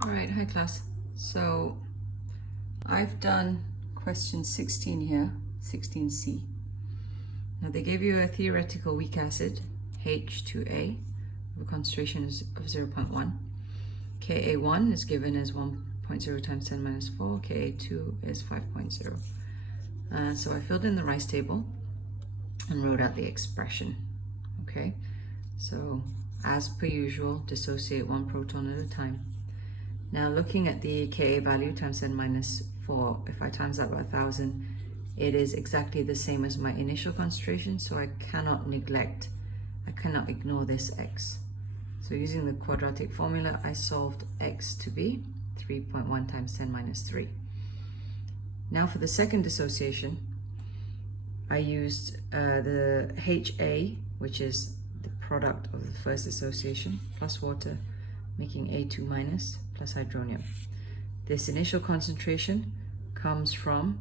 All right, hi class. So I've done question 16 here, 16C. Now they gave you a theoretical weak acid, H2A, with a concentration of 0.1. Ka1 is given as 1.0 times 10 minus 4. Ka2 is 5.0. So I filled in the rice table and wrote out the expression. Okay, so as per usual, dissociate one proton at a time. Now looking at the Ka value times 10 minus 4, if I times that by 1,000, it is exactly the same as my initial concentration, so I cannot ignore this x. So using the quadratic formula, I solved x to be 3.1 times 10 minus 3. Now for the second dissociation, I used the HA, which is the product of the first dissociation, plus water, making A2 minus, plus hydronium. This initial concentration comes from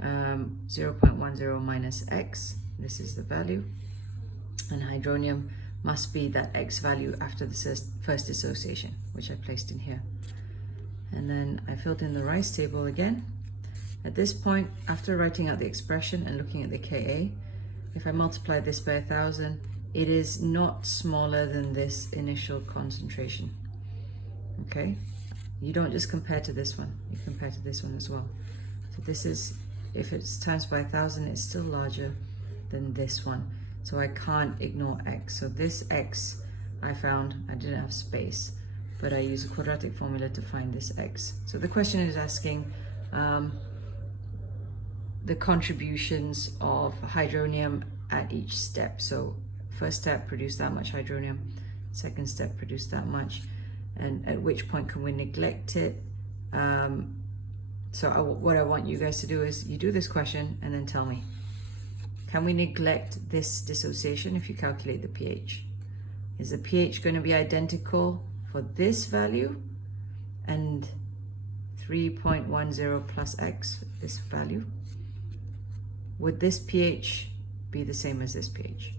0.10 minus x, this is the value, and hydronium must be that x value after the first dissociation, which I placed in here. And then I filled in the rice table again. At this point, after writing out the expression and looking at the Ka, if I multiply this by 1,000, it is not smaller than this initial concentration. Okay, you don't just compare to this one, you compare to this one as well. So this is, if it's times by 1,000, it's still larger than this one. So I can't ignore x. So this x I found, I didn't have space, but I use a quadratic formula to find this x. So the question is asking the contributions of hydronium at each step. So first step produced that much hydronium, second step produced that much, and at which point can we neglect it? What I want you guys to do is you do this question and then tell me, can we neglect this dissociation if you calculate the pH? Is the pH going to be identical for this value and 3.10 plus x, this value? Would this pH be the same as this pH?